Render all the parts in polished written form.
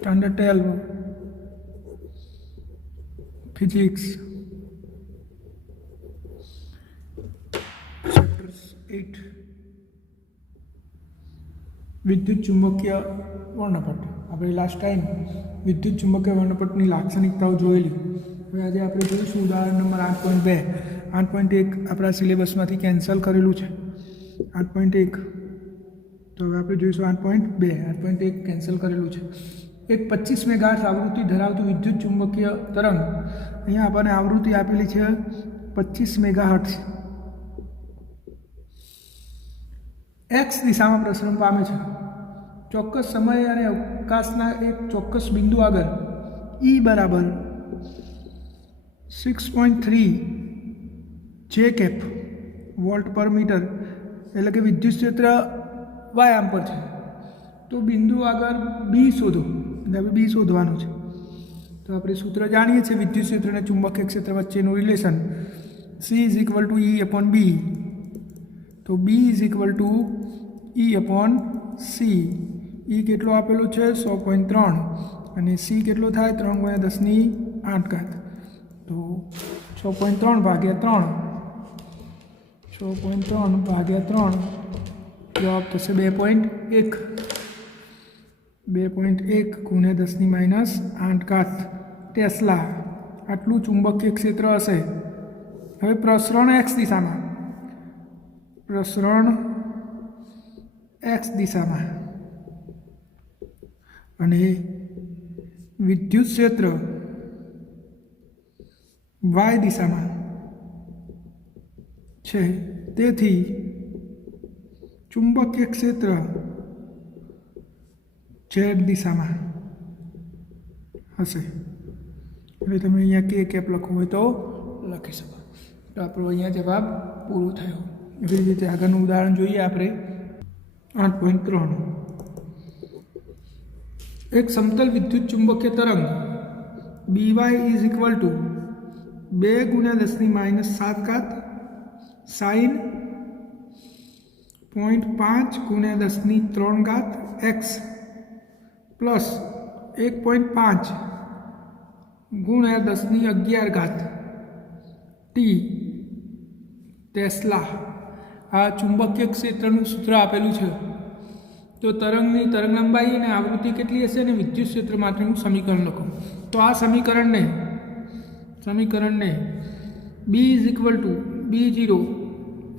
Standard 12 physics chapter 8 विद्युत चुंबकीय वर्णपट। આપણે લાસ્ટ ટાઈમ વિદ્યુત ચુંબકીય વર્ણપટની લાક્ષણિકતાઓ જોયેલી। હવે આજે આપણે જોઈશું ઉદાહરણ નંબર 8.2 8.1 આપણા સિલેબસમાંથી કેન્સલ કરેલું છે 8.1। તો હવે આપણે જોઈશું 8.2 8.1 કેન્સલ કરેલું છે। એક 25 મેગાહર્ટ્ઝ આવૃત્તિ ધરાવતું વિદ્યુત ચુંબકીય તરંગ, અહીંયા આપણને આવૃત્તિ આપેલી છે 25 મેગાહર્ટ્ઝ, एक्स दिशा में प्रसरण पामे छे। चौक्कस समय और अवकाशना एक चौक्कस बिंदु आगर ई बराबर 6.3 जे कैप वोल्ट पर मीटर एटले के विद्युत क्षेत्र वाय आम पर है। तो बिंदु आगर बी शोधो, बी शोधवानुं छे। तो आपणे सूत्र जाणीए छीए विद्युत क्षेत्र और चुंबकीय क्षेत्र वच्चेनुं relation C is equal to E upon B। तो B is equal to E upon C। E केटलो आपेलो छे 100.3 અને C केटलो थाय 3 × 10⁸। तो 6.3 भाग्या 3 6.3 भाग्या 3 जवाब थशे 2.1 2.1 × 10⁻8 टेस्ला आटलू चुंबकीय क्षेत्र हशे। हवे प्रसरण एक्स दिशा में, प्रसरण एक्स दिशा में अने विद्युत क्षेत्र वाय दिशा में छे। तेथी चुंबकीय क्षेत्र जेड दिशा में हशे। એટલે તમે અહીંયા કે કેપ લખવું હોય તો લખી શકો। તો આપણો અહીંયા જવાબ પૂરો થયો। એવી રીતે આગળનું ઉદાહરણ જોઈએ આપણે 8.3। एक समतल विद्युत चुंबकीय तरंग BY is equal to 2 × 10⁻7 sine 0.5 × 10⁻3 x plus 1.5 × 10⁻11 T tesla आ चुंबकीय क्षेत्रનું सूत्र आपेલું છે। तो तरंगनी तरंग लंबाई और आवृत्ति केटली हशे ने विद्युत क्षेत्र माटेनुं समीकरण लखो। तो आ समीकरण ने B is equal to B0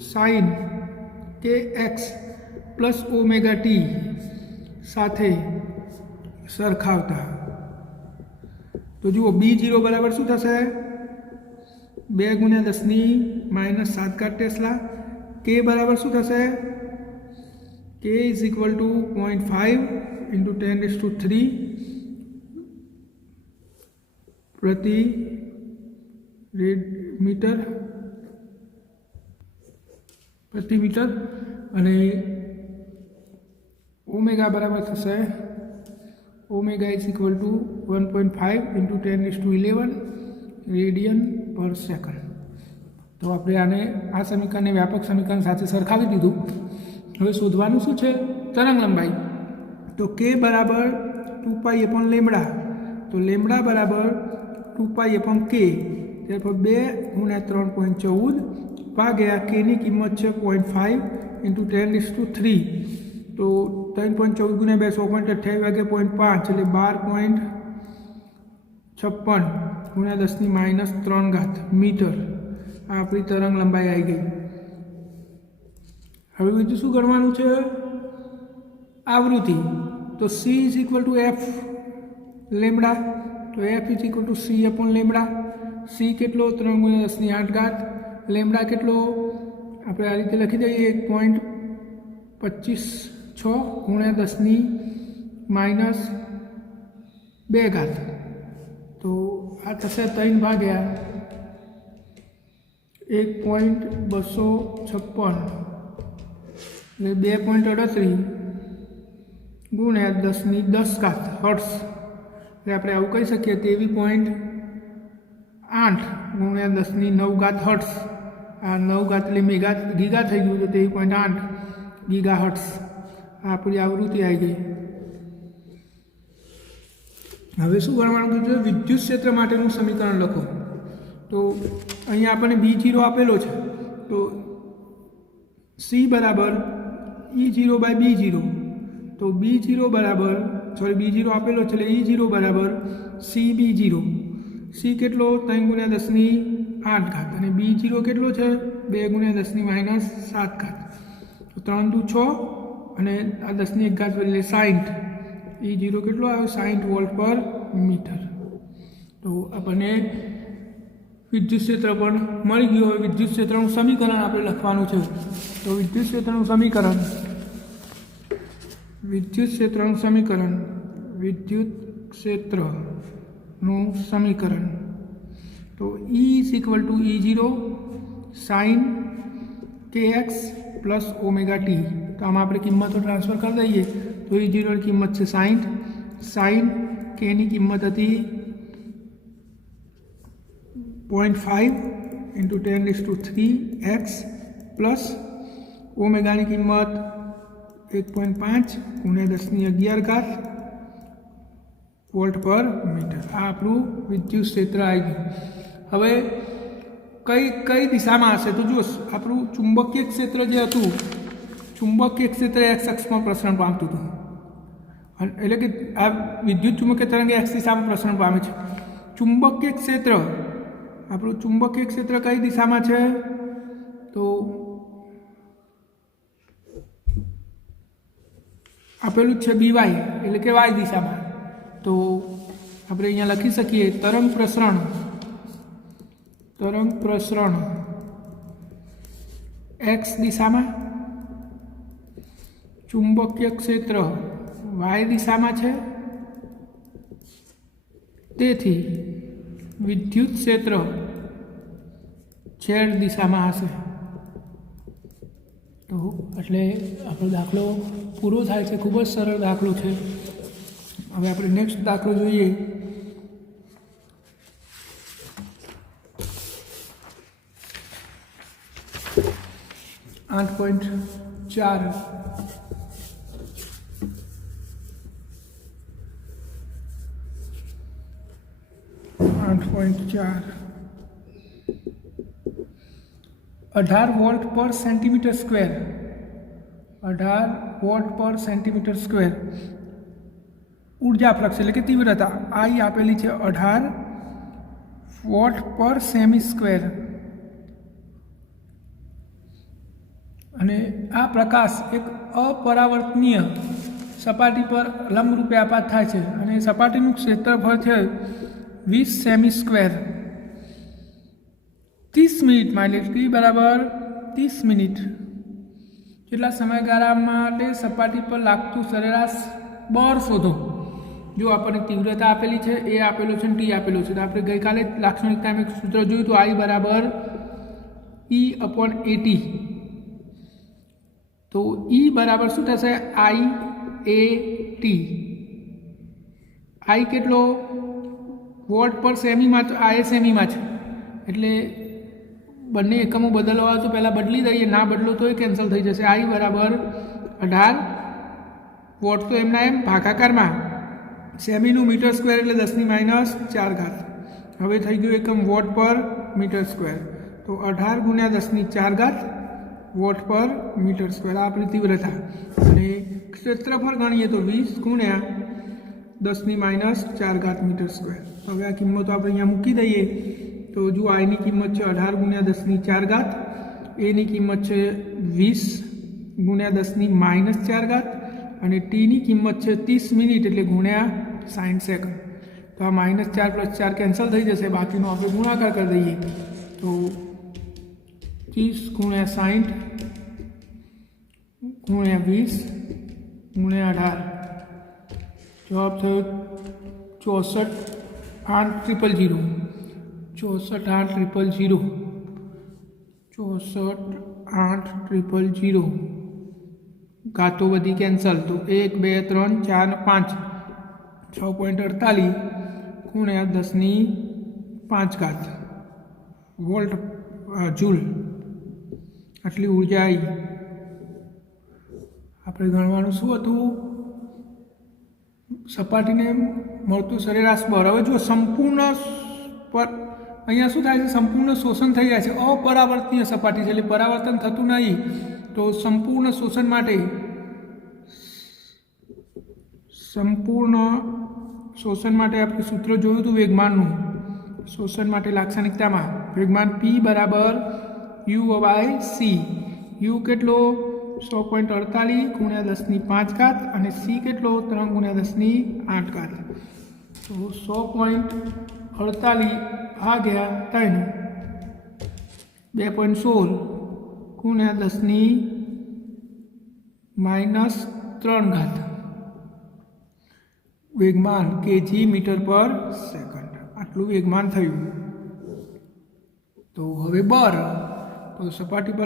sine k x plus omega t साथे सरखावता। तो जुओ B0 बराबर शुं थशे 2 × 10⁻7 टेस्ला। के बराबर शुं थशे K इज इक्वल टू 0.5 × 10⁻³ प्रति मीटर अने ओमेगा बराबर थशे omega is equal to 1.5 × 10⁻11 radian per second. तो आपणे आने आ समीकरण व्यापक समीकरण साथे सरखावी दीधुं। हवे शोधवानुं शुं छे तरंग लंबाई। तो के बराबर 2π अपॉन लेमड़ा। तो लेमड़ा बराबर 2π अपॉन के। त्यार पर 2 × 3.14 भाग्या के नी किंमत छे 0.5 × 10⁻³ तो 3.14 × 2 100.28 भाग्या 0.5 એટલે 12.56 × 10⁻³ मीटर आ आपणी तरंग लंबाई आई गई। हवे बीजुं शुं गणवानुं छे आवृत्ति। तो C is equal to F lambda. तो F is equal to C upon lambda. C केटलो 3 × 10⁸ लेमड़ा केटलो आपणे आ रीते लखी दઈએ 1.25 × 10⁻² तो आ थशे 3 भाग्या 1.256 2.38 × 10⁻10 हर्ट्स। એટલે આપણે આવું કહી શકીએ 23.8 × 10⁹ हर्ट्स। आ 9 એટલે ગીગા થઈ ગયું। તો 23.8 ગીગા હર્ટ્સ आ आपणी आवृत्ति आई गई। હવે શું ગણવાનું છે? વિદ્યુત ક્ષેત્ર માટેનું સમીકરણ લખો. તો અહીંયા આપણને B0 આપેલો છે, તો C બરાબર E0 બાય B0. તો B0 બરાબર B0 આપેલો છે એટલે E0 બરાબર CB0. C કેટલો? 3 ગુણ્યા 10⁸ અને B0 કેટલો છે? 2 ગુણ્યા 10⁻⁷. તો 3 દુ 6 અને આ 10⁻1 એટલે 60. E0 કેટલો આવ્યો? 60 વોલ્ટ પર મીટર. તો આપણને વિદ્યુત ક્ષેત્ર પણ મળી ગયું. હવે વિદ્યુત ક્ષેત્રનું સમીકરણ આપણે લખવાનું છે. તો વિદ્યુત ક્ષેત્રનું સમીકરણ તો E = E0 sin kx plus omega T. તો આમાં આપણે કિંમતો ટ્રાન્સફર કરી દઈએ. તો E0 ની કિંમત છે 60, sin k ની કિંમત હતી 0.5 × 10⁻³ x પ્લસ ઓમેગાની કિંમત 1.5 ગુણ્યા 10⁻11 વોલ્ટ પર મીટર. આ આપણું વિદ્યુત ક્ષેત્ર આવી ગયું. હવે કઈ દિશામાં હશે? તો જો આપણું ચુંબકીય ક્ષેત્ર જે હતું, ચુંબકીય ક્ષેત્ર x અક્ષમાં પ્રસરણ પામતું હતું. એટલે કે આ વિદ્યુત ચુંબકીય તરંગ x દિશામાં પ્રસરણ પામે છે. ચુંબકીય ક્ષેત્ર, આપણું ચુંબકીય ક્ષેત્ર કઈ દિશામાં છે? તો આપેલું છે BY, એટલે કે y દિશામાં. તો આપણે અહીંયા લખી શકીએ તરંગ પ્રસરણ x દિશામાં, ચુંબકીય ક્ષેત્ર y દિશામાં છે. તેથી વિદ્યુત ક્ષેત્ર z દિશામાં હશે. તો એટલે આપણો દાખલો પૂરો થાય છે. ખૂબ જ સરળ દાખલો છે. હવે આપણે નેક્સ્ટ દાખલો જોઈએ. આઠ 18 વોલ્ટ પર સેન્ટીમીટર સ્ક્વેર. 18 વોટ પર સેન્ટીમીટર સ્ક્વેર ઉર્જા ફ્લક્સ એટલે કે તીવ્રતા I આપેલી છે 18 વોટ પર સેમી સ્ક્વેર. અને આ પ્રકાશ એક અપરાવર્તનીય સપાટી પર લંબરૂપે આપાત થાય છે અને સપાટીનું ક્ષેત્રફળ છે 20 સેમી સ્ક્વેર. 30 મિનિટમાં એટલે T બરાબર 30 મિનિટ જેટલા સમયગાળા માટે સપાટી પર લાગતું સરેરાશ બળ શોધો. જો આપણને તીવ્રતા આપેલી છે, એ આપેલો છે અને ટી આપેલો છે. તો આપણે ગઈકાલે લાક્ષણિકતામાં એક સૂત્ર જોયું તો I બરાબર E/AT. તો E બરાબર શું થશે? IAT. I કેટલો? વોટ પર સેમીમાં, તો આ સેમીમાં છે. એટલે બંને એકમો બદલવા હોય તો પહેલાં બદલી દઈએ, ના બદલો તો એ કેન્સલ થઈ જશે. I બરાબર 18 વોટ તો એમના એમ ભાગાકારમાં, સેમીનું મીટર સ્ક્વેર એટલે 10⁻⁴. હવે થઈ ગયું એકમ વોટ પર મીટર સ્ક્વેર. તો 18 ગુણ્યા 10⁴ વોટ પર મીટર સ્ક્વેર આ આપણી તીવ્રતા. અને ક્ષેત્રફળ ગણીએ તો 20 ગુણ્યા 10⁻⁴ મીટર સ્ક્વેર. હવે આ કિંમતો આપણે અહીંયા મૂકી દઈએ. તો જો આની કિંમત છે 18 ગુણ્યા 10⁴, એની કિંમત છે 20 ગુણ્યા 10⁻⁴, અને ટીની કિંમત છે 30 મિનિટ એટલે ગુણ્યા 60 સેકન્ડ. તો આ -4 + 4 કેન્સલ થઈ જશે, બાકીનો આપણે ગુણાકાર કરી દઈએ. તો 30 ગુણ્યા 60 ગુણ્યા 20 ગુણ્યા 18 જવાબ થયો 64,800. 64,800 ઘાતો બધી કેન્સલ. તો 1 2 3 4 5 6.48 ગુણ્યા 10⁵ વોલ્ટ જૂલ આટલી ઉર્જા આવી. આપણે ગણવાનું શું હતું? સપાટીને મળતું સરેરાશ બળ। હવે જો સંપૂર્ણ પર અહીંયા શું થાય છે, સંપૂર્ણ શોષણ થઈ જાય છે, અપરાવર્તનીય સપાટી છે એટલે પરાવર્તન થતું નહીં। તો સંપૂર્ણ શોષણ માટે આપણે સૂત્ર જોયું હતું વેગમાનનું। શોષણ માટે લાક્ષણિકતામાં વેગમાન P બરાબર U/C। U કેટલો 100.48 × 10⁵ અને C કેટલો 3 × 10⁸। તો 100.48 ભાગ્યા 3 2.16 × 10⁻³ વેગમાન kg/s। આટલું વેગમાન થયું। તો હવે બળ, તો સપાટી પર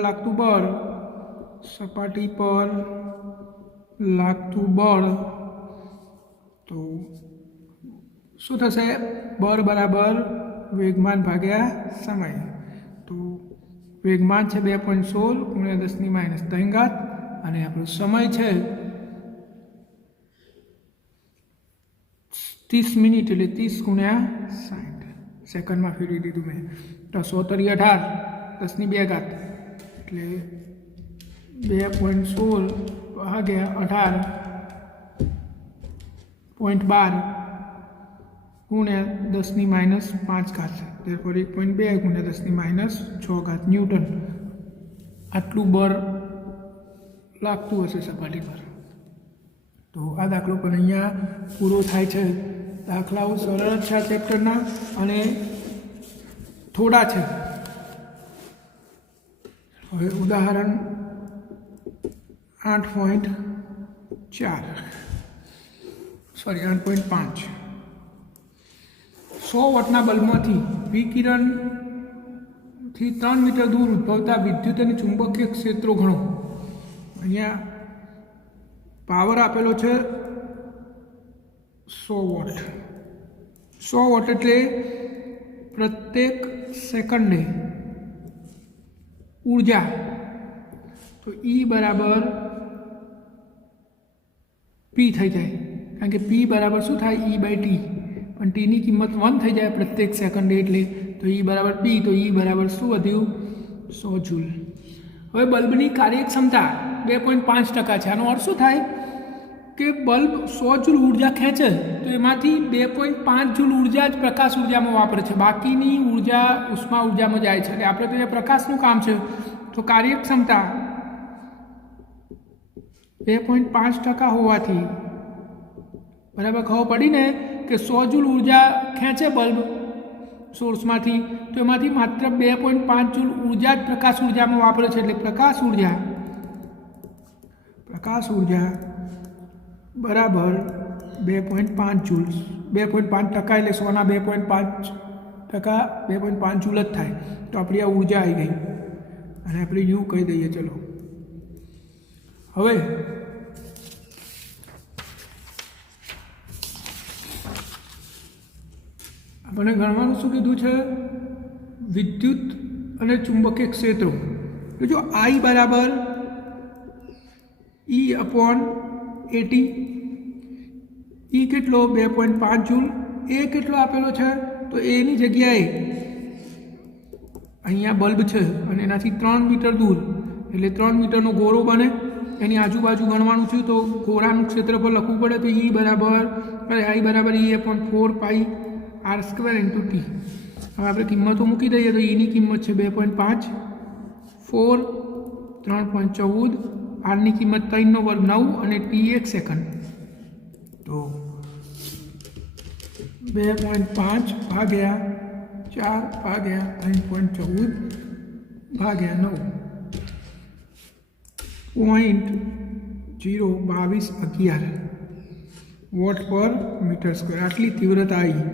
લાગતું બળ તો શું થશે, બળ બરાબર વેગમાન ભાગ્યા સમય। તો વેગમાન છે 2.16 × 10⁻³ અને આપણો સમય છે 30 મિનિટ એટલે 30 × 60 સેકન્ડમાં ફેરવી દીધું મેં। તો 100×18 10⁻² એટલે 2.16 ભાગ્યા 18.12 × 10⁻5। therefore 1.2 × 10⁻6 ન્યૂટન આટલું બળ લાગતું હશે સપાટી પર। તો આ દાખલો પણ અહીંયા પૂરો થાય છે। દાખલાઓ સરળ છે આ ચેપ્ટરના અને થોડા છે। હવે ઉદાહરણ 8.5 100 વોટના બલ્બમાંથી વિકિરણથી 3 મીટર દૂર ઉદ્ભવતા વિદ્યુત અને ચુંબકીય ક્ષેત્રો ગણો। અહીંયા પાવર આપેલો છે 100 વોટ। 100 વોટ એટલે પ્રત્યેક સેકન્ડે ઉર્જા। તો E બરાબર P થઈ જાય, કારણ કે P બરાબર શું થાય E/T, પણ ટીની કિંમત 1 થઈ જાય પ્રત્યેક સેકન્ડે એટલે, તો E બરાબર P, તો E બરાબર શું વધ્યું 100 જૂલ। હવે બલ્બની કાર્યક્ષમતા 2.5% છે। આનો અર્થ શું થાય કે બલ્બ 100 જૂલ ઉર્જા ખેંચે તો એમાંથી 2.5 જૂલ ઉર્જા જ પ્રકાશ ઉર્જામાં વાપરે છે, બાકીની ઉર્જા ઉષ્મા ઉર્જામાં જાય છે। એટલે આપણે તો એ પ્રકાશનું કામ છે, તો કાર્યક્ષમતા 2.5% હોવાથી બરાબર ખબર પડી ને કે 100 જૂલ ઉર્જા ખેંચે બલ્બ સોર્સમાંથી, તો એમાંથી માત્ર 2.5 જૂલ ઉર્જા જ પ્રકાશ ઉર્જામાં વાપરે છે। એટલે પ્રકાશ ઉર્જા બરાબર 2.5 જૂલ। 2.5% એટલે 100ના 2.5 જૂલ જ થાય। તો આપણી આ ઉર્જા આવી ગઈ અને આપણે U કહી દઈએ। ચલો હવે આપણને ગણવાનું શું કીધું છે, વિદ્યુત અને ચુંબકીય ક્ષેત્રો। તો જો I બરાબર E/AT, E કેટલો 2.5 જૂલ, A કેટલો આપેલો છે, તો એની જગ્યાએ અહીંયા બલ્બ છે અને એનાથી 3 મીટર દૂર એટલે 3 મીટરનો ગોળો બને, એની આજુબાજુ ગણવાનું છે, તો ગોળાનું ક્ષેત્રફળ લખવું પડે। તો I બરાબર E/4πr² × T। હવે આપણે કિંમતો મૂકી દઈએ તો Eની કિંમત છે 2.5, 4 3.14, Rની કિંમત 3 નો વર્ગ 9 અને T 1 સેકન્ડ। તો 2.5 ભાગ્યા 4 ભાગ્યા 3.14 ભાગ્યા 9 0.02211 વોટ/મીટર²। આટલી તીવ્રતા આવી।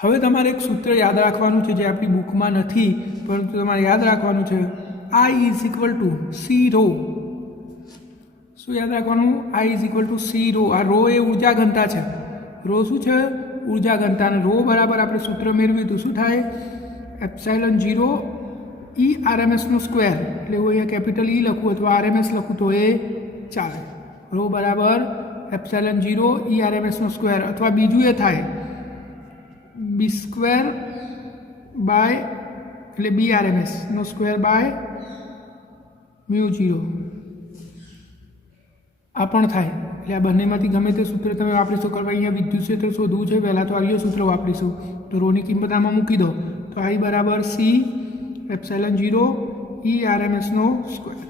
હવે તમારે એક સૂત્ર યાદ રાખવાનું છે જે આપણી બુકમાં નથી, પરંતુ તમારે યાદ રાખવાનું છે, I = C ρ। શું યાદ રાખવાનું, I = C ρ। આ ρ એ ઉર્જા ઘનતા છે, ρ શું છે ઉર્જા ઘનતા, અને ρ બરાબર આપણે સૂત્ર મેળવ્યું હતું શું થાય, ε0 E RMS² એટલે હું અહીંયા કેપિટલ E લખું અથવા RMS લખું તો એ ચાલે। ρ બરાબર એપ્સિલોન 0 ERMSનો સ્ક્વેર, અથવા બીજું એ થાય બી સ્ક્વેર બાય એટલે BRMSનો સ્ક્વેર બાય મ્યુ 0, આ પણ થાય. એટલે આ બંનેમાંથી ગમે તે સૂત્ર તમે વાપરીશું. કરવા અહીંયા વિદ્યુત ક્ષેત્ર શોધવું છે, પહેલાં તો આ સૂત્ર વાપરીશું. તો રોની કિંમત આમાં મૂકી દો, તો I બરાબર C એપ્સિલોન 0 ERMSનો સ્ક્વેર.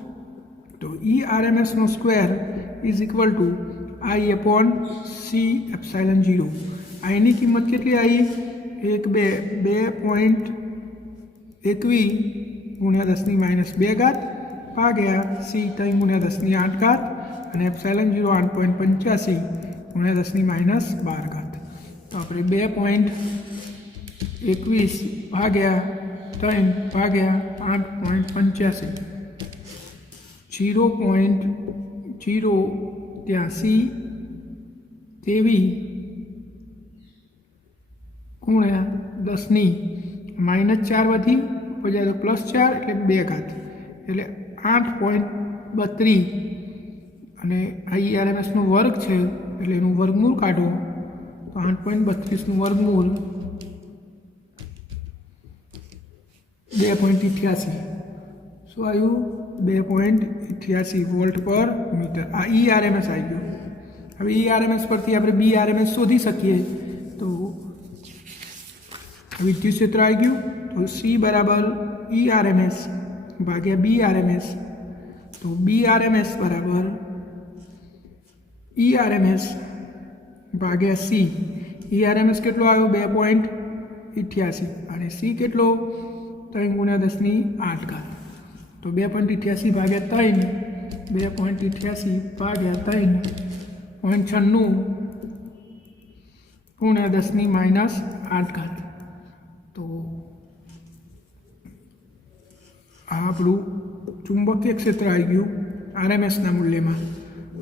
તો ERMSનો square is equal to I upon C epsilon 0. આની કિંમત કેટલી આવી? 2.21 ગુણ્યા 10⁻² ભાગ્યા C 3 ગુણ્યા 10⁸ અને એપ્સિલોન 0 8.85 ગુણ્યા 10⁻12. તો આપણે 2.21 ભાગ્યા 3 ભાગ્યા 8.85 0.083 ગુણ્યા 10⁻4 વધી પછી તો +4 એટલે 2 એટલે 8.32 અને IRMSનો વર્ગ છે એટલે એનું વર્ગમૂળ કાઢો તો 8.32નું વર્ગમૂળ 2.88. શું આવ્યું? 2.88 વોલ્ટ પર મીટર. આ ERMS આવી ગયું. હવે ERMS પરથી આપણે BRMS શોધી શકીએ. તો વિદ્યુત ક્ષેત્ર આવી ગયું. તો C બરાબર ERMS ભાગ્યા BRMS. તો BRMS બરાબર ERMS ભાગ્યા C. ERMS કેટલો આવ્યો? 2.88 અને C કેટલો? 3 ગુણ્યા 10⁸. તો 2.88 ભાગ્યા 3, 2.88 ભાગ્યા 3.96 ગુણ્યા 10⁻8. તો આ આપણું ચુંબકીય ક્ષેત્ર આવી ગયું RMSના મૂલ્યમાં.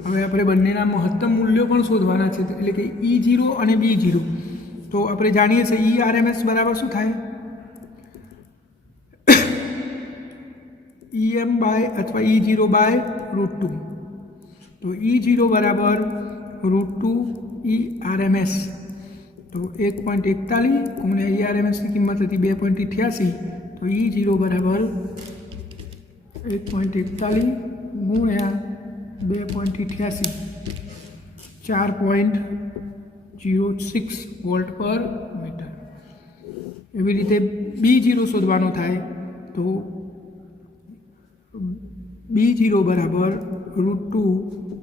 હવે આપણે બંનેના મહત્તમ મૂલ્યો પણ શોધવાના છે, એટલે કે E0 અને B0. તો આપણે જાણીએ છીએ ERMS બરાબર શું થાય? EM બાય અથવા E0 બાય √2. તો E0 બરાબર √2 ERMS. તો 1.41 ગુણ્યા ERMSની કિંમત હતી 2.88. તો E0 બરાબર 1.41 ગુણ્યા 2.88 4.06 વોલ્ટ પર મીટર. એવી રીતે B0 શોધવાનો થાય તો B0 બરાબર √2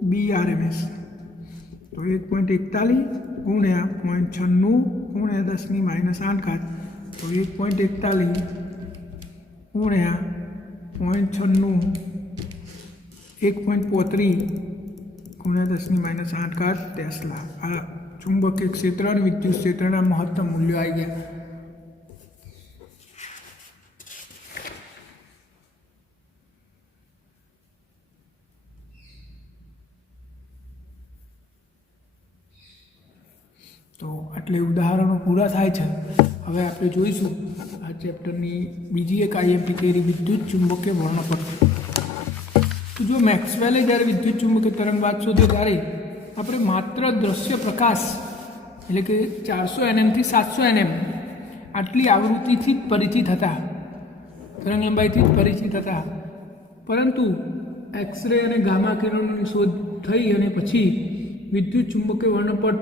BRMS. તો 1.41 ગુણ્યા 0.96 ગુણ્યા 10⁻8. તો 1.41 ગુણ્યા 0.96 1.35 ગુણ્યા 10⁻8 ટેસ્લા. આ ચુંબકીય ક્ષેત્ર અને વિદ્યુત ક્ષેત્રના મહત્તમ મૂલ્યો આવી ગયા. તો આટલે ઉદાહરણો પૂરા થાય છે. હવે આપણે જોઈશું આ ચેપ્ટરની બીજી એક IMP થિયરી, વિદ્યુત ચુંબકીય વર્ણપટ. તો જો મેક્સવેલે જ્યારે વિદ્યુત ચુંબકીય તરંગ વાત શોધ્યો ત્યારે આપણે માત્ર દ્રશ્ય પ્રકાશ એટલે કે 400 nm થી 700 nm આટલી આવૃત્તિથી જ પરિચિત હતા, તરંગ લંબાઈથી જ પરિચિત હતા. પરંતુ એક્સરે અને ગામા કિરણોની શોધ થઈ અને પછી વિદ્યુત ચુંબકીય વર્ણપટ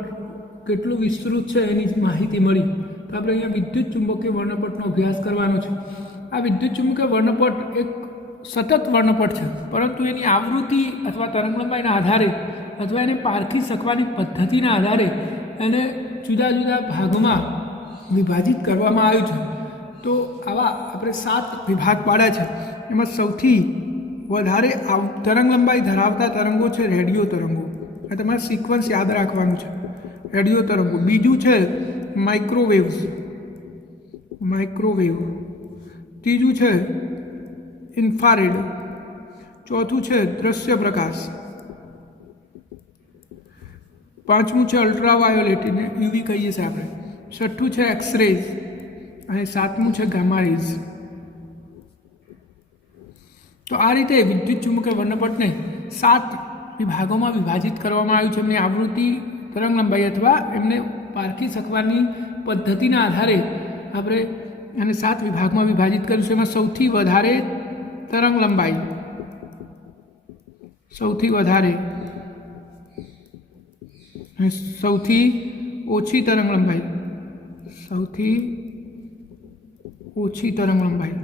કેટલું વિસ્તૃત છે એની માહિતી મળી. તો આપણે અહીંયા વિદ્યુત ચુંબકીય વર્ણપટનો અભ્યાસ કરવાનો છે. આ વિદ્યુત ચુંબકીય વર્ણપટ એક સતત વર્ણપટ છે, પરંતુ એની આવૃત્તિ અથવા તરંગલંબાઈના આધારે અથવા એને પારખી શકવાની પદ્ધતિના આધારે એને જુદા જુદા ભાગોમાં વિભાજિત કરવામાં આવ્યું છે. તો આવા આપણે 7 વિભાગ પાડ્યા છે. એમાં સૌથી વધારે તરંગલંબાઈ ધરાવતા તરંગો છે રેડિયો તરંગો. આ તમારે સિક્વન્સ યાદ રાખવાનું છે. રેડિયો તરંગો, બીજું છે માઇક્રોવેવ, ત્રીજું છે ઇન્ફ્રારેડ, ચોથું છે દ્રશ્ય પ્રકાશ, પાંચમું છે અલ્ટ્રાવાયોલેટ એને UV કહીએ છીએ આપણે, છઠ્ઠું છે એક્સરેઝ અને સાતમું છે ગામા રેઝ. તો આ રીતે વિદ્યુત ચુંબકીય વર્ણપટને 7 વિભાગોમાં વિભાજિત કરવામાં આવ્યું છે એમની આવૃત્તિ, તરંગલંબાઈ અથવા એમને પારખી શકવાની પદ્ધતિના આધારે આપણે એને 7 વિભાગમાં વિભાજિત કર્યું છે. એમાં સૌથી વધારે તરંગલંબાઈ, સૌથી વધારે અને સૌથી ઓછી તરંગલંબાઈ, સૌથી ઓછી તરંગલંબાઈ.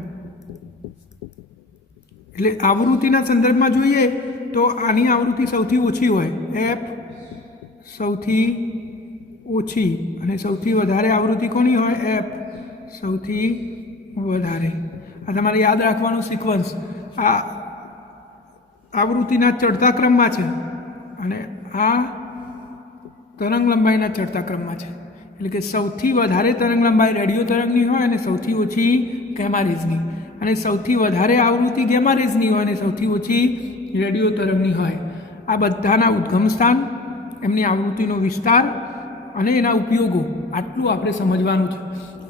એટલે આવૃત્તિના સંદર્ભમાં જોઈએ તો આની આવૃત્તિ સૌથી ઓછી હોય, એફ સૌથી ઓછી, અને સૌથી વધારે આવૃત્તિ કોની હોય, એફ સૌથી વધારે. આ તમારે યાદ રાખવાનું સિક્વન્સ. આ આવૃત્તિના ચડતા ક્રમમાં છે અને આ તરંગલંબાઈના ચડતા ક્રમમાં છે. એટલે કે સૌથી વધારે તરંગલંબાઈ રેડિયો તરંગની હોય અને સૌથી ઓછી ગેમા રેઝની, અને સૌથી વધારે આવૃત્તિ ગેમા રેઝની હોય અને સૌથી ઓછી રેડિયો તરંગની હોય. આ બધાના ઉદ્ગમ સ્થાન, એમની આવૃત્તિનો વિસ્તાર અને એના ઉપયોગો, આટલું આપણે સમજવાનું છે.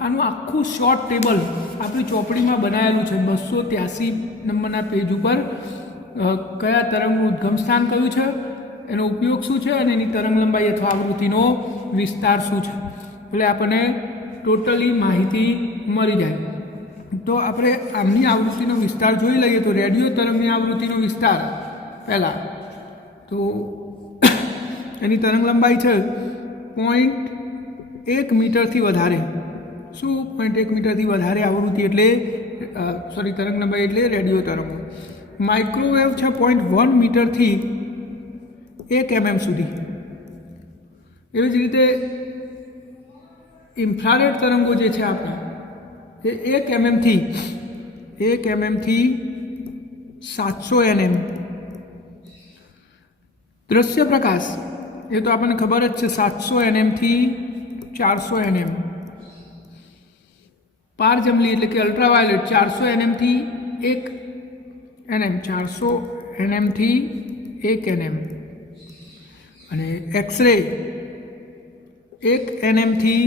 આનું આખું શોર્ટ ટેબલ આપણી ચોપડીમાં બનાવેલું છે. 283 નંબરના પેજ ઉપર કયા તરંગનું ઉદ્ગમ સ્થાન કયું છે, એનો ઉપયોગ શું છે અને એની તરંગલંબાઈ અથવા આવૃત્તિનો વિસ્તાર શું છે, એટલે આપણને ટોટલી માહિતી મળી જાય. તો આપણે આમની આવૃત્તિનો વિસ્તાર જોઈ લઈએ. તો રેડિયો તરંગની આવૃત્તિનો વિસ્તાર પહેલાં તો એની તરંગલંબાઈ છે 0.1 મીટરથી વધારે. શું 0.1 મીટરથી વધારે આવૃત્તિ એટલે તરંગલંબાઈ એટલે રેડિયો તરંગો. માઇક્રોવેવ છે 0.1 મીટરથી 1 mm સુધી. એવી જ રીતે ઇન્ફ્રારેડ તરંગો જે છે આપણા એ 1 mm થી 700 nm. દ્રશ્ય પ્રકાશ એ તો આપણને ખબર જ છે, 700 nm થી 400 nm. પારજમલી એટલે કે અલ્ટ્રાવાયોલેટ 400 nm થી 1 nm, 400 nm થી 1 nm. અને એક્સરે 1 nm થી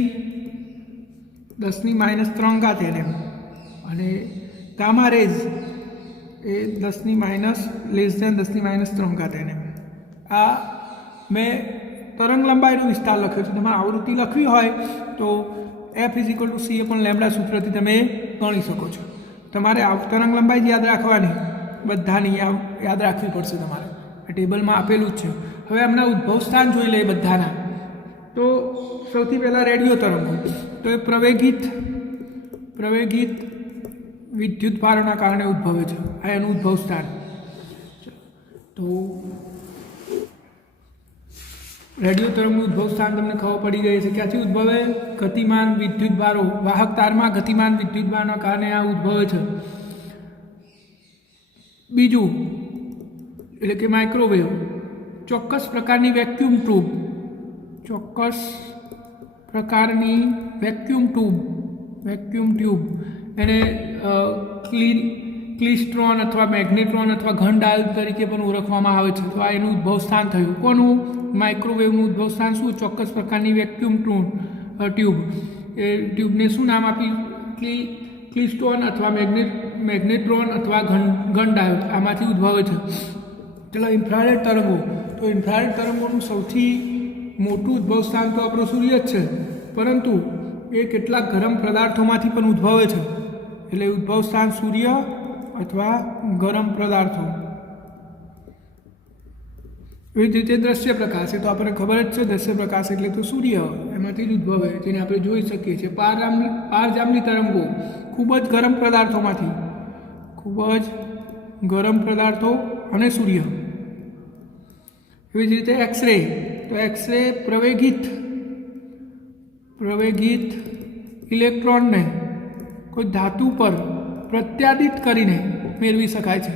10⁻³ nm. અને ગામા રેઝ એ 10⁻³ nm. આ મેં તરંગલંબાઈનો વિસ્તાર લખ્યો છે. તમારે આવૃત્તિ લખવી હોય તો F = c/λ સૂત્રથી તમે ગણી શકો છો. તમારે તરંગલંબાઈ જ યાદ રાખવાની, બધાની યાદ રાખવી પડશે તમારે. આ ટેબલમાં આપેલું જ છે. હવે એમના ઉદ્ભવ સ્થાન જોઈ લઈએ બધાના. તો સૌથી પહેલાં રેડિયો તરંગો. તો એ પ્રવેગિત વિદ્યુત ભારોના કારણે ઉદ્ભવે છે. આ એનું ઉદ્ભવ સ્થાન. તો રેડિયો તરંગનું ઉદ્ભવ સ્થાન તમને ખબર પડી ગઈ છે. ક્યાંથી ઉદ્ભવે? ગતિમાન વિદ્યુત ભારો, વાહક તારમાં ગતિમાન વિદ્યુત ભારના કારણે આ ઉદ્ભવે છે. બીજું એટલે કે માઇક્રોવેવ, ચોક્કસ પ્રકારની વેક્યુમ ટ્યુબ, ચોક્કસ પ્રકારની વેક્યુમ ટ્યુબ એને ક્લિસ્ટ્રોન અથવા મેગ્નેટ્રોન અથવા ઘન ડાયોડ તરીકે પણ ઓળખવામાં આવે છે. તો આ એનું ઉદ્ભવ સ્થાન થયું. કોનું? માઇક્રોવેવનું ઉદ્ભવ સ્થાન શું? ચોક્કસ પ્રકારની વેક્યુમ ટ્યુબ. એ ટ્યુબને શું નામ આપ્યું? ક્લિસ્ટ્રોન અથવા મેગ્નેટ્રોન અથવા ઘન ડાયોડ, આમાંથી ઉદ્ભવે છે. ચલો ઇન્ફ્રારેડ તરંગો. તો ઇન્ફ્રારેડ તરંગોનું સૌથી મોટું ઉદ્ભવ સ્થાન તો આપણો સૂર્ય જ છે, પરંતુ એ કેટલાક ગરમ પદાર્થોમાંથી પણ ઉદ્ભવે છે. એટલે ઉદ્ભવ સ્થાન સૂર્ય અથવા ગરમ પદાર્થો. એવી જ રીતે દ્રશ્ય પ્રકાશ, એ તો આપણને ખબર જ છે. દ્રશ્ય પ્રકાશ એટલે તો સૂર્ય, એમાંથી જ ઉદ્ભવે, જેને આપણે જોઈ શકીએ છીએ. પારજામની તરંગો ખૂબ જ ગરમ પદાર્થોમાંથી, ખૂબ જ ગરમ પદાર્થો અને સૂર્ય. એવી જ રીતે એક્સરે. તો એક્સરે પ્રવેગિત ઇલેક્ટ્રોનને કોઈ ધાતુ પર પ્રત્યાદિત કરીને મેળવી શકાય છે.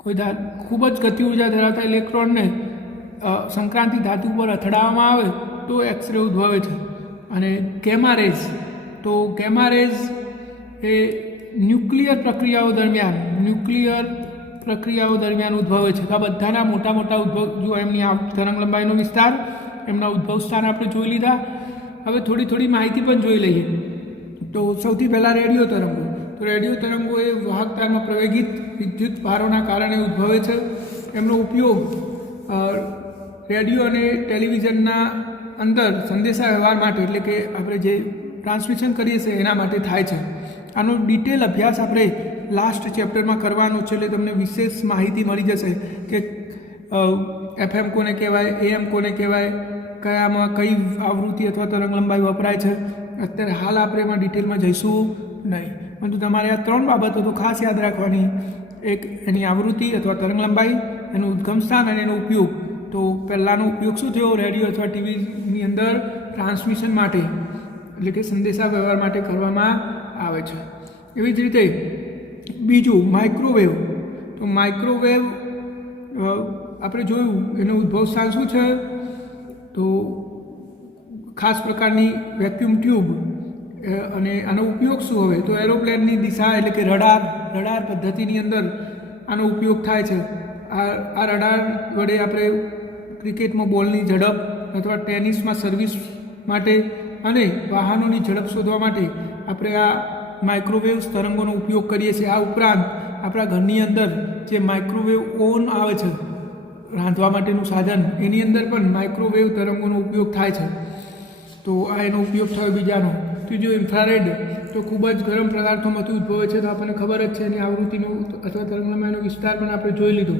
કોઈ ખૂબ જ ગતિ ઉર્જા ધરાવતા ઇલેક્ટ્રોનને સંક્રાંતિ ધાતુ પર અથડાવવામાં આવે તો એક્સરે ઉદ્ભવે છે. અને ગેમા રેઝ, તો ગેમા રેઝ એ ન્યુક્લિયર પ્રક્રિયાઓ દરમિયાન ઉદ્ભવે છે. આ બધાના મોટા મોટા ઉદ્ભવ જો એમની તરંગલંબાઈનો વિસ્તાર, એમના ઉદ્ભવ સ્થાન આપણે જોઈ લીધા. હવે થોડી માહિતી પણ જોઈ લઈએ. તો સૌથી પહેલાં રેડિયો તરંગો. તો રેડિયો તરંગો એ વાહક તારમાં પ્રવેગિત વિદ્યુત ભારોના કારણે ઉદ્ભવે છે. એમનો ઉપયોગ રેડિયો અને ટેલિવિઝનના અંદર સંદેશા વ્યવહાર માટે એટલે કે આપણે જે ટ્રાન્સમિશન કરીએ છીએ એના માટે થાય છે. આનો ડિટેલ અભ્યાસ આપણે લાસ્ટ ચેપ્ટરમાં કરવાનો છે, એટલે તમને વિશેષ માહિતી મળી જશે કે FM કોને કહેવાય, AM કોને કહેવાય, કયામાં કઈ આવૃત્તિ અથવા તરંગ લંબાઈ વપરાય છે. અત્યારે હાલ આપણે એમાં ડિટેલમાં જઈશું નહીં, પરંતુ તમારે આ 3 બાબતો તો ખાસ યાદ રાખવાની. એક એની આવૃત્તિ અથવા તરંગ લંબાઈ, એનું ઉદ્ગમ સ્થાન અને એનો ઉપયોગ. તો પહેલાંનો ઉપયોગ શું થયો? રેડિયો અથવા ટીવીની અંદર ટ્રાન્સમિશન માટે એટલે કે સંદેશા વ્યવહાર માટે કરવામાં આવે છે. એવી જ રીતે બીજું માઇક્રોવેવ. તો માઇક્રોવેવ આપણે જોયું એનું ઉદ્ભવ સ્થાન શું છે? તો ખાસ પ્રકારની વેક્યુમ ટ્યુબ. અને આનો ઉપયોગ શું હવે? તો એરોપ્લેનની દિશા એટલે કે રડાર પદ્ધતિની અંદર આનો ઉપયોગ થાય છે. આ રડાર વડે આપણે ક્રિકેટમાં બોલની ઝડપ અથવા ટેનિસમાં સર્વિસ માટે અને વાહનોની ઝડપ શોધવા માટે આપણે આ માઇક્રોવેવ તરંગોનો ઉપયોગ કરીએ છીએ. આ ઉપરાંત આપણા ઘરની અંદર જે માઇક્રોવેવ ઓવન આવે છે, રાંધવા માટેનું સાધન, એની અંદર પણ માઇક્રોવેવ તરંગોનો ઉપયોગ થાય છે. તો આ એનો ઉપયોગ થયો બીજાનો. ત્રીજો ઇન્ફ્રારેડ. તો ખૂબ જ ગરમ પદાર્થોમાંથી ઉદ્ભવે છે, તો આપણને ખબર જ છે એની આવૃત્તિનો અથવા તરંગલંબાઈનો વિસ્તાર પણ આપણે જોઈ લીધો.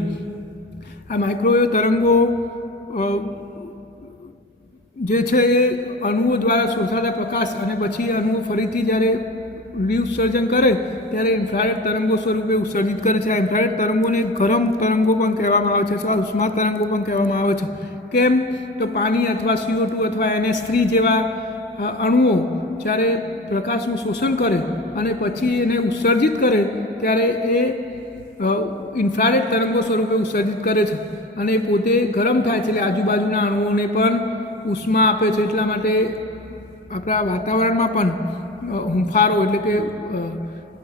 આ માઇક્રોવેવ તરંગો જે છે એ અણુઓ દ્વારા શોષાતા પ્રકાશ અને પછી અણુઓ ફરીથી જ્યારે વિઉત્સર્જન કરે ત્યારે ઇન્ફ્રારેડ તરંગો સ્વરૂપે ઉત્સર્જિત કરે છે. આ ઇન્ફ્રારેડ તરંગોને ગરમ તરંગો પણ કહેવામાં આવે છે અથવા ઉષ્મા તરંગો પણ કહેવામાં આવે છે. કેમ? તો પાણી અથવા CO2 અથવા NH3 જેવા અણુઓ જ્યારે પ્રકાશનું શોષણ કરે અને પછી એને ઉત્સર્જિત કરે ત્યારે એ ઇન્ફ્રારેડ તરંગો સ્વરૂપે ઉત્સર્જિત કરે છે અને એ પોતે ગરમ થાય છે, એટલે આજુબાજુના અણુઓને પણ ઉષ્મા આપે છે. એટલા માટે આપણા વાતાવરણમાં પણ હુંફારો એટલે કે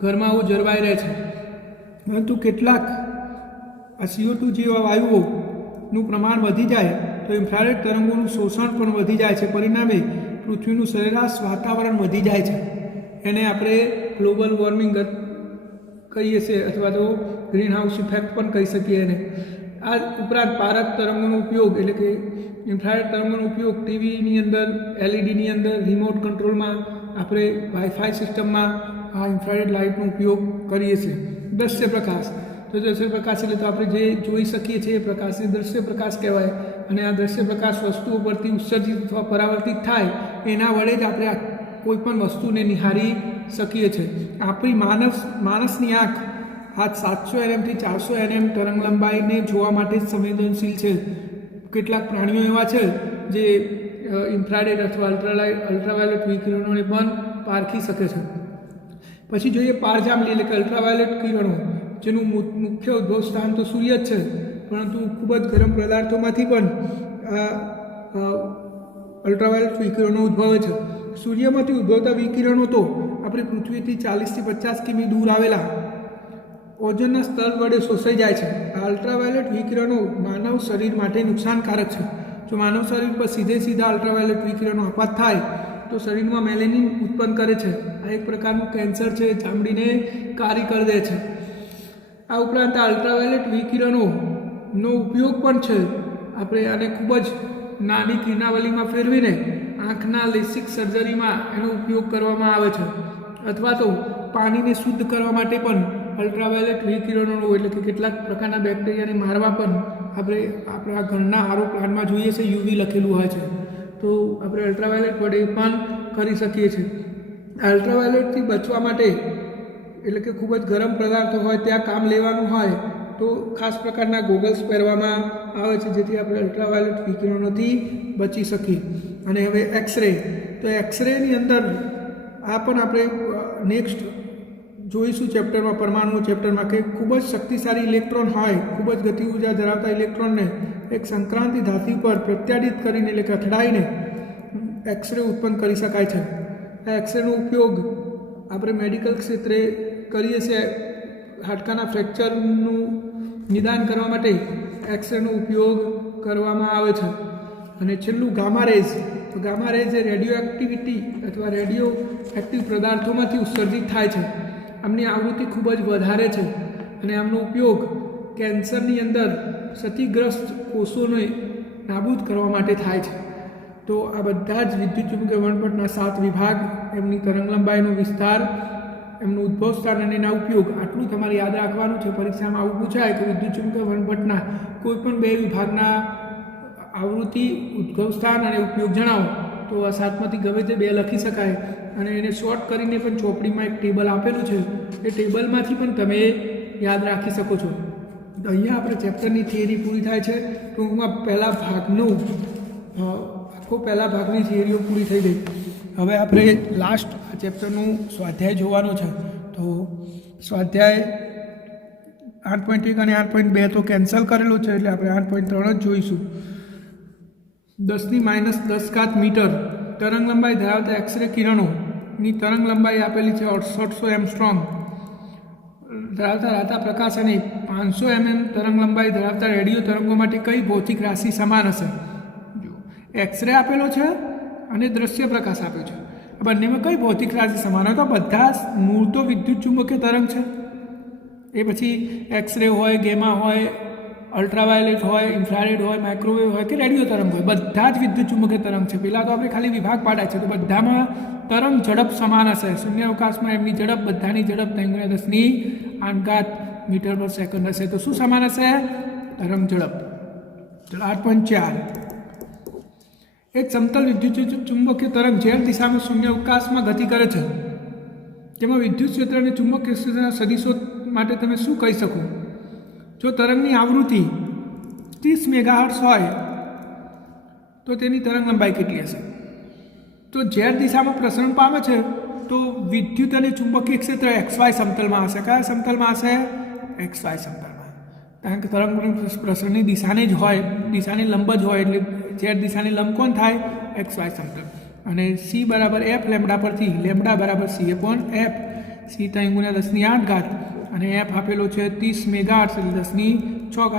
ગરમાવો જળવાઈ રહે છે. પરંતુ કેટલાક આ CO2 જેવા વાયુઓનું પ્રમાણ વધી જાય તો ઇન્ફ્રારેડ તરંગોનું શોષણ પણ વધી જાય છે. પરિણામે પૃથ્વીનું સરેરાશ વાતાવરણ વધી જાય છે. એને આપણે ગ્લોબલ વોર્મિંગ કહીએ છીએ અથવા તો ગ્રીન હાઉસ ઇફેક્ટ પણ કહી શકીએ એને. આ ઉપરાંત પારક તરંગોનો ઉપયોગ એટલે કે ઇન્ફ્રારેડ તરંગોનો ઉપયોગ ટીવીની અંદર, LEDની અંદર, રિમોટ કંટ્રોલમાં, આપણે વાઈફાઈ સિસ્ટમમાં આ ઇન્ફ્રારેડ લાઇટનો ઉપયોગ કરીએ છીએ. દ્રશ્ય પ્રકાશ. તો દ્રશ્ય પ્રકાશ એટલે તો આપણે જે જોઈ શકીએ છીએ એ પ્રકાશને દ્રશ્ય પ્રકાશ કહેવાય. અને આ દ્રશ્ય પ્રકાશ વસ્તુઓ પરથી ઉત્સર્જિત અથવા પરાવર્તિત થાય એના વડે જ આપણે કોઈ પણ વસ્તુને નિહાળી શકીએ છીએ. આપણી માણસની આંખ આ 700 nm થી 400 nm તરંગ લંબાઈને જોવા માટે જ સંવેદનશીલ છે. કેટલાક પ્રાણીઓ એવા છે જે ઇન્ફ્રારેડ અથવા અલ્ટ્રાવાયોલેટ વિકિરણોને પણ પારખી શકે છે. પછી જોઈએ પારજાંબલી એટલે કે અલ્ટ્રાવાયોલેટ કિરણો, જેનું મુખ્ય ઉદ્ભવ સ્થાન તો સૂર્ય જ છે, પરંતુ ખૂબ જ ગરમ પદાર્થોમાંથી પણ આ અલ્ટ્રાવાયોલેટ વિકિરણો ઉદ્ભવે છે. સૂર્યમાંથી ઉદ્ભવતા વિકિરણો તો આપણી પૃથ્વીથી 40 થી 50 કિમી દૂર આવેલા ઓઝોનના સ્તર વડે શોષાઈ જાય છે. આ અલ્ટ્રાવાયોલેટ વિકિરણો માનવ શરીર માટે નુકસાનકારક છે. જો માનવ શરીર પર સીધા અલ્ટ્રાવાયોલેટ વિકિરણો આપાત થાય તો શરીરમાં મેલેનિન ઉત્પન્ન કરે છે. આ એક પ્રકારનું કેન્સર છે, ચામડીને કાળી કરી દે છે. આ ઉપરાંત આ અલ્ટ્રાવાયોલેટ વિકિરણોનો ઉપયોગ પણ છે. આપણે આને ખૂબ જ નાની કિરણાવલીમાં ફેરવીને આંખના લેસિક સર્જરીમાં એનો ઉપયોગ કરવામાં આવે છે. અથવા તો પાણીને શુદ્ધ કરવા માટે પણ અલ્ટ્રાવાયોલેટ વિકિરણોનો એટલે કે કેટલાક પ્રકારના બેક્ટેરિયાને મારવા પણ આપણે આપણા ઘરના આરો પ્લાન્ટમાં જોઈએ છે UV લખેલું હોય છે, તો આપણે અલ્ટ્રાવાયોલેટ વડે પણ કરી શકીએ છીએ. અલ્ટ્રાવાયોલેટથી બચવા માટે એટલે કે ખૂબ જ ગરમ પદાર્થો હોય ત્યાં કામ લેવાનું હોય તો ખાસ પ્રકારના ગોગલ્સ પહેરવામાં આવે છે, જેથી આપણે અલ્ટ્રાવાયોલેટ વિકિરણોથી બચી શકીએ. અને હવે એક્સરે. તો એક્સરેની અંદર આ પણ આપણે નેક્સ્ટ જોઈશું ચેપ્ટરમાં, પરમાણુ ચેપ્ટરમાં, કે ખૂબ જ શક્તિશાળી ઇલેક્ટ્રોન હોય, ખૂબ જ ગતિ ઉર્જા ધરાવતા ઇલેક્ટ્રોનને એક સંક્રાંતિ ધાતુ પર પ્રત્યાડિત કરીને એટલે કે અથડાઈને એક્સરે ઉત્પન્ન કરી શકાય છે. આ એક્સરેનો ઉપયોગ આપણે મેડિકલ ક્ષેત્રે કરીએ છીએ. હાડકાના ફ્રેક્ચરનું નિદાન કરવા માટે એક્સરેનો ઉપયોગ કરવામાં આવે છે. અને છેલ્લું ગામા રેઝ. તો ગામા રેઝ એ રેડિયો એક્ટિવિટી અથવા રેડિયો એક્ટિવ પદાર્થોમાંથી ઉત્સર્જિત થાય છે. આમની આવૃત્તિ ખૂબ જ વધારે છે અને આમનો ઉપયોગ કેન્સરની અંદર ક્ષતિગ્રસ્ત કોષોને નાબૂદ કરવા માટે થાય છે। તો આ બધા જ વિદ્યુત ચુંબકીય વર્ણપટના 7 વિભાગ, એમની તરંગલંબાઈનો વિસ્તાર, એમનું ઉદ્ભવ સ્થાન અને એના ઉપયોગ, આટલું તમારે યાદ રાખવાનું છે। પરીક્ષામાં આવું પૂછાય કે વિદ્યુત ચુંબકીય વર્ણપટના કોઈ પણ 2 વિભાગના આવૃત્તિ, ઉદ્ભવ સ્થાન અને ઉપયોગ જણાવો, તો આ 7માંથી ગમે તે 2 લખી શકાય અને એને શોર્ટ કરીને પણ ચોપડીમાં એક ટેબલ આપેલું છે, એ ટેબલમાંથી પણ તમે યાદ રાખી શકો છો। તો અહીંયા આપણે ચેપ્ટરની થિયરી પૂરી થાય છે। ટૂંકમાં પહેલા ભાગની થિયરીઓ પૂરી થઈ ગઈ। હવે આપણે લાસ્ટ આ ચેપ્ટરનું સ્વાધ્યાય જોવાનો છે। તો સ્વાધ્યાય 8.1 અને 8.2 તો કેન્સલ કરેલું છે, એટલે આપણે 8.3 જ જોઈશું। 10⁻10 મીટર તરંગલંબાઈ ધરાવતા એક્સરે કિરણોની તરંગલંબાઈ આપેલી છે 6800 એંગસ્ટ્રોમ ધરાવતા પ્રકાશ અને 500 mm તરંગલંબાઈ ધરાવતા રેડિયો તરંગો માટે કઈ ભૌતિક રાશિ સમાન હશે? જો એક્સરે આપેલો છે અને દ્રશ્ય પ્રકાશ આપ્યો છે, આ બંનેમાં કઈ ભૌતિક રાશિ સમાન હોય? તો બધા મૂળ તો વિદ્યુત ચુંબકીય તરંગ છે, એ પછી એક્સરે હોય, ગેમા હોય, અલ્ટ્રાવાયોલેટ હોય, ઇન્ફ્રારેડ હોય, માઇક્રોવેવ હોય કે રેડિયો તરંગ હોય, બધા જ વિદ્યુત ચુંબકીય તરંગ છે। પહેલાં તો આપણે ખાલી વિભાગ પાડ્યા છે, તો બધામાં તરંગ ઝડપ સમાન હશે। શૂન્ય અવકાશમાં એમની ઝડપ, બધાની ઝડપ 10⁻10 મીટર પર સેકન્ડ હશે। તો શું સમાન હશે? તરંગ ઝડપ। ચલો 8.4, એક સમતલ વિદ્યુત ચુંબકીય તરંગ ઝેડ દિશામાં શૂન્ય અવકાશમાં ગતિ કરે છે, તેમાં વિદ્યુત ક્ષેત્ર અને ચુંબકીય ક્ષેત્રના સદિશો માટે તમે શું કહી શકો? જો તરંગની આવૃત્તિ 30 મેગાહર્ટ્ઝ હોય તો તેની તરંગલંબાઈ કેટલી હશે? તો ઝેડ દિશામાં પ્રસરણ પામે છે તો વિદ્યુત અને ચુંબકીય ક્ષેત્ર XY સમતલમાં હશે। કયા સમતલમાં હશે? XY સમતલમાં, કારણ કે તરંગ પ્રસરણની દિશાને જ હોય, દિશાની લંબ જ હોય, એટલે ઝેડ દિશાની લંબ કોણ થાય? XY સમતલ। અને C બરાબર F લેમ્બડા પરથી લેમ્બડા બરાબર C/F, C 3×10⁸ અને F આપેલો છે 30 મેગાહર્ટ્ઝ એટલે 10⁶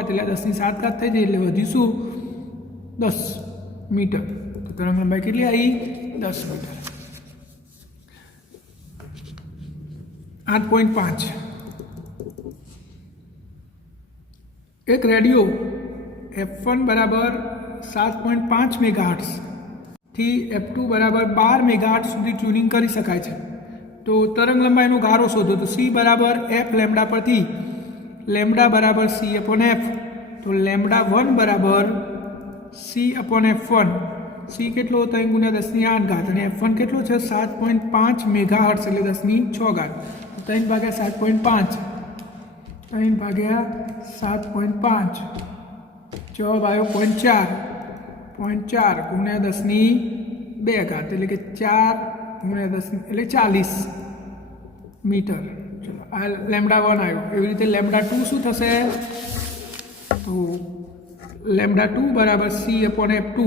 એટલે 10⁷ થઈ જાય, એટલે વધીશું 10 મીટર। તો તરંગલંબાઈ કેટલી આવી? 10 મીટર। 8.5, એક રેડિયો F1 બરાબર 7.5 મેગાહર્ટ્ઝ થી F2 બરાબર 12 મેગાહર્ટ્ઝ સુધી ટ્યુનિંગ કરી શકાય છે। તો તરંગલંબાઈનો ગારો શોધો। તો C બરાબર F લેમ્બડા પરથી લેમ્બડા બરાબર C/F, તો લેમ્બડા 1 બરાબર C/F1। C કેટલો? 3×10⁸ અને F1 કેટલો છે? 7.5 મેગાહર્ટ્ઝ એટલે 10⁶ 3/7.5, 3/7.5, જવાબ આવ્યો 0.4, 0.4 × 10⁵ એટલે કે 4×10 એટલે 40 મીટર। ચલો આ લેમ્બડા 1 આવ્યો। એવી રીતે લેમ્બડા 2 શું થશે? તો લેમ્બડા 2 બરાબર C/F2,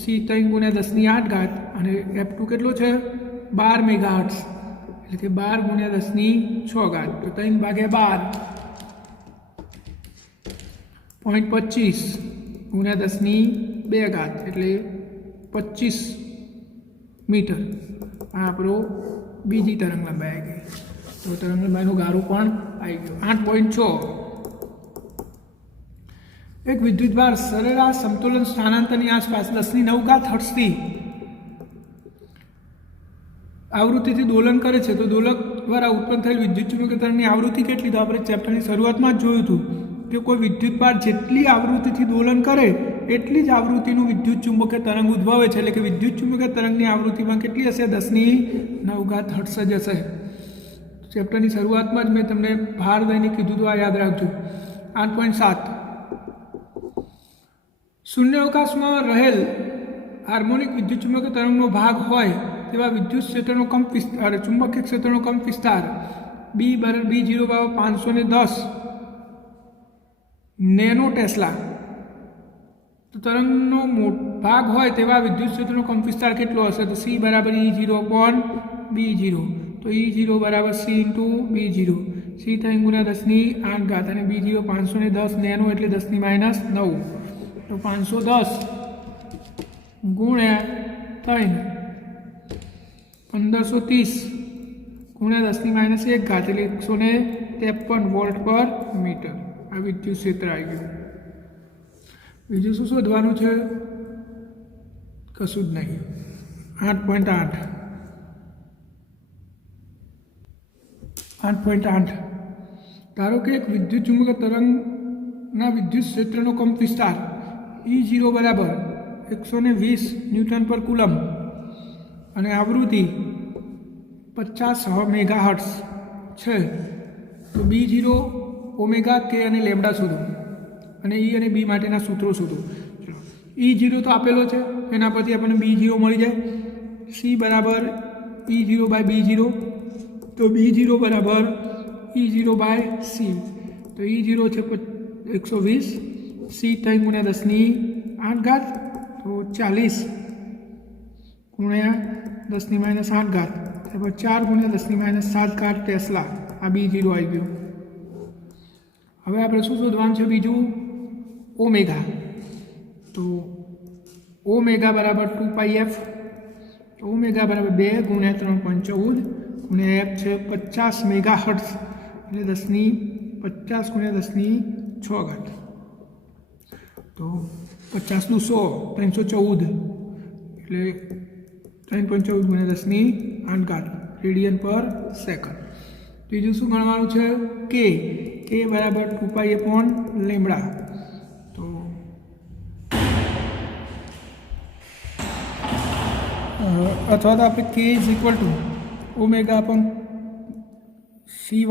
C 3×10⁸ અને F2 કેટલો છે? 12 મેગાહર્ટ્ઝ એટલે કે 12×10⁶, તો 3/12, 0.25 × 10⁵ એટલે 25 મીટર। આ આપણો બીજી તરંગલંબાઈ આવી ગઈ। તો તરંગલંબાઈનો ગારો પણ આવી ગયો। 8.6, એક વિદ્યુતભાર સરેરાશ સમતોલન સ્થાનાંતરની આસપાસ 10⁹ હર્ટ્ઝથી આવૃત્તિથી દોલન કરે છે, તો દોલક દ્વારા ઉત્પન્ન થયેલ વિદ્યુત ચુંબકીય તરંગની આવૃત્તિ કેટલી? તો આપણે ચેપ્ટરની શરૂઆતમાં જ જોયું હતું કે કોઈ વિદ્યુતભાર જેટલી આવૃત્તિથી દોલન કરે એટલી જ આવૃત્તિનું વિદ્યુત ચુંબકીય તરંગ ઉદ્ભવે છે। એટલે કે વિદ્યુત ચુંબકીય તરંગની આવૃત્તિમાં કેટલી હશે? 10⁹ હર્ટ્ઝ જ હશે। ચેપ્ટરની શરૂઆતમાં જ મેં તમને ભાર દઈને કીધું, તો આ યાદ રાખજો। 8.7, શૂન્ય અવકાશમાં રહેલ હાર્મોનિક વિદ્યુત ચુંબકીય તરંગનો ભાગ હોય તેવા વિદ્યુત ક્ષેત્રનો કંપ વિસ્તાર, ચુંબકીય ક્ષેત્રનો કંપ વિસ્તાર B0 બરાબર 510 નેનો ટેસ્લા। તો તરંગનો ભાગ હોય તેવા વિદ્યુત ક્ષેત્રનો કંપ વિસ્તાર કેટલો હશે? તો C બરાબર E0/B0, તો E0 બરાબર C × B0, C 3×10⁸ અને B0 510 નેનો એટલે 10⁻9, તો 510 ગુણ્યા 3 1530 ગુણ્યા 10⁻1 એટલે 153 વોલ્ટ પર મીટર। આ વિદ્યુત ક્ષેત્ર આવી ગયું। બીજું શું શોધવાનું છે? કશું જ નહીં. 8.8 ધારો કે એક વિદ્યુત ચુંબકીય તરંગના વિદ્યુત ક્ષેત્રનો કંપ વિસ્તાર E0 બરાબર 120 ન્યૂટન પર કુલમ અને આવૃત્તિ 50 મેગાહર્ટ્ઝ છે. તો B0 ઓમેગા કે અને લેમ્ડા શોધો અને E અને B માટેના સૂત્રો શોધો. ચલો, E0 તો આપેલો છે, એના પરથી આપણને B0 મળી જાય. C બરાબર E0 બાય B0, તો B0 બરાબર E0 બાય C. તો E0 છે 120, C 3 ગુણ્યા 10⁸, તો 40 ગુણ્યા 10⁻⁸, ત્યારબાદ 4 ગુણ્યા 10⁻⁷ ટેસ્લા. આ B0 આવી ગયું. હવે આપણે શું શોધવાનું છે? બીજું ઓમેગા. તો ઓમેગા બરાબર 2πf. ઓમેગા બરાબર 2 ગુણ્યા 3.14 ગુણ્યા f છે 50 મેગાહર્ટ્ઝ, એટલે 10⁻50 ગુણ્યા 10⁶. તો 50 × 100 314, એટલે 3.14 ગુણ્યા 10⁸ રેડિયન પર સેકન્ડ. ત્રીજું શું ગણવાનું છે? કે બરાબર 2π/λ. તો અથવા તો આપણે k = ω/c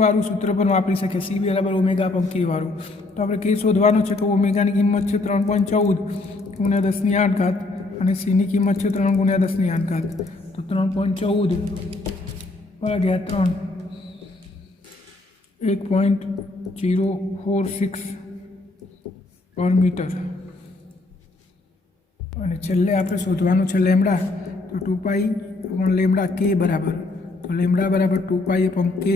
વાળું સૂત્ર પણ વાપરી શકીએ. c બરાબર ω/k વાળું. તો આપણે k શોધવાનું છે. તો ઓમેગાની કિંમત છે 3.14 ગુણ્યા 10⁸, અને cની કિંમત છે 3 ગુણ્યા 10⁸. તો 3.14 ભાગ્યા 3 1.046 પર મીટર. અને છેલ્લે આપણે શોધવાનું છે લેમ્ડા. તો 2π/λ k બરાબર, તો લેમ્ડા બરાબર 2π/k,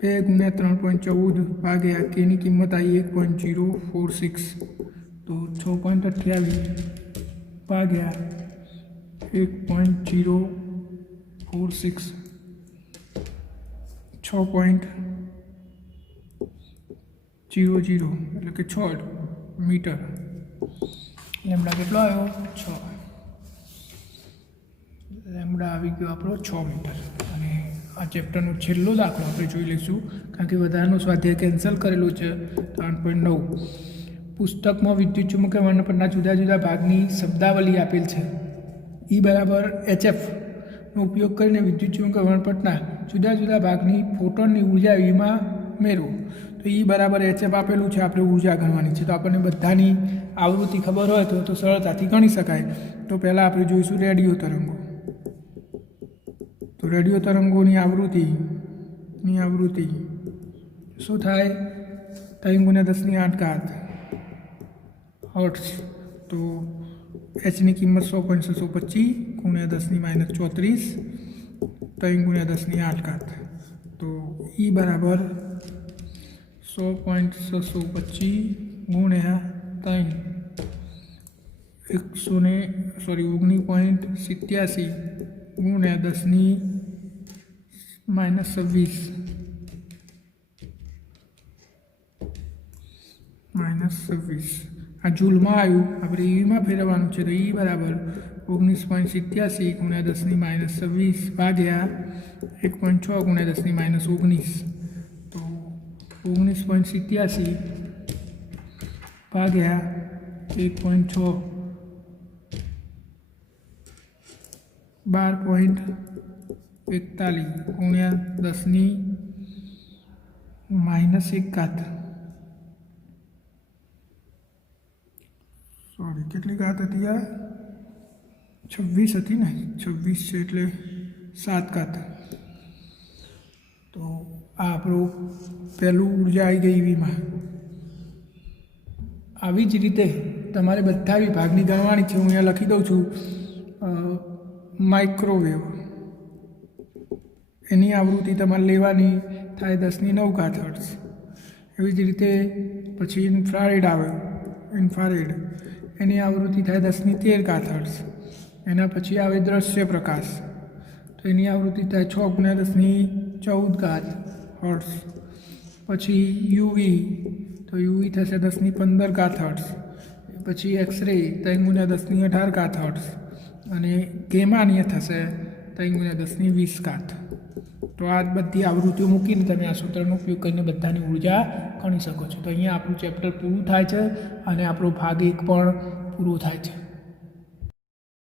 2 ગુણ્યા 3.14 ભાગ્યા kની કિંમત આવી 1.046. તો 6.28 ભાગ્યા 1.046, 6.00, એટલે કે 6 મીટર. લેમ્ડા કેટલો આવ્યો? 6. લેમ્ડા આવી ગયો આપણો 6 મીટર. અને આ ચેપ્ટરનો છેલ્લો દાખલો આપણે જોઈ લઈશું, કારણ કે વધારાનો સ્વાધ્યાય કેન્સલ કરેલો છે. 3.9 પુસ્તકમાં વિદ્યુત ચુંબકીય વર્ણપટના જુદા જુદા ભાગની શબ્દાવલી આપેલ છે. E બરાબર HF નો ઉપયોગ કરીને વિદ્યુત ચુંબકીય વર્ણપટના જુદા જુદા ભાગની ફોટોનની ઉર્જા એમાં મેળવો. તો E બરાબર HF આપેલું છે, આપણે ઉર્જા ગણવાની છે. તો આપણને બધાની આવૃત્તિ ખબર હોય તો સરળતાથી ગણી શકાય. તો પહેલાં આપણે જોઈશું રેડિયો તરંગો. તો રેડિયો તરંગોની આવૃત્તિ શું થાય? 3 ગુણ્યા 10⁸ હર્ટ્ઝ. તો hની કિંમત 100.625 ગુણ્યા 10⁻34, 3 ગુણ્યા 10⁸. તો E બરાબર 100.625 ગુણ્યા 3 19.87 ગુણ્યા 10⁻26 આ જૂલમાં આવ્યું. આપણે ઈમાં ફેરવવાનું છે. તો E બરાબર 19.87 ગુણ્યા 10⁻26 ભાગ્યા 1.6 ગુણ્યા 10⁻19. તો 19.87 ભાગ્યા 1.6 12.41 ગુણ્યા 10⁻1. સોરી, કેટલી ઘાત હતી? આ 26 હતી ને? 26 છે એટલે 7 ઘાત. તો આ આપણું પહેલું ઉર્જા આવી ગઈ ઈવીમાં. આવી જ રીતે તમારે બધા વિભાગની ગણવાની છે. હું અહીંયા લખી દઉં છું. માઇક્રોવેવ, એની આવૃત્તિ તમારે લેવાની થાય 10⁹ હર્ટ્ઝ. એવી જ રીતે પછી ઇન્ફ્રારેડ આવે. ઇન્ફ્રારેડ એની આવૃત્તિ થાય 10⁻13 હર્ટ્ઝ. એના પછી આવે દ્રશ્ય પ્રકાશ. તો એની આવૃત્તિ થાય 6 ગુણ્યા 10⁻14 હર્ટ્ઝ. પછી યુવી તો યુવી થશે 10^15 ઘાત હર્ટ્ઝ. પછી એક્સરે 3×10^18 ઘાત હર્ટ્ઝ અને ગેમાની થશે 3×10^20 ઘાત. તો આ બધી આવૃત્તિઓ મૂકીને તમે આ સૂત્રનો ઉપયોગ કરીને બધાની ઉર્જા ગણી શકો છો. તો અહીંયા આપણું ચેપ્ટર પૂરું થાય છે અને આપણો ભાગ 1 પણ પૂરો થાય છે.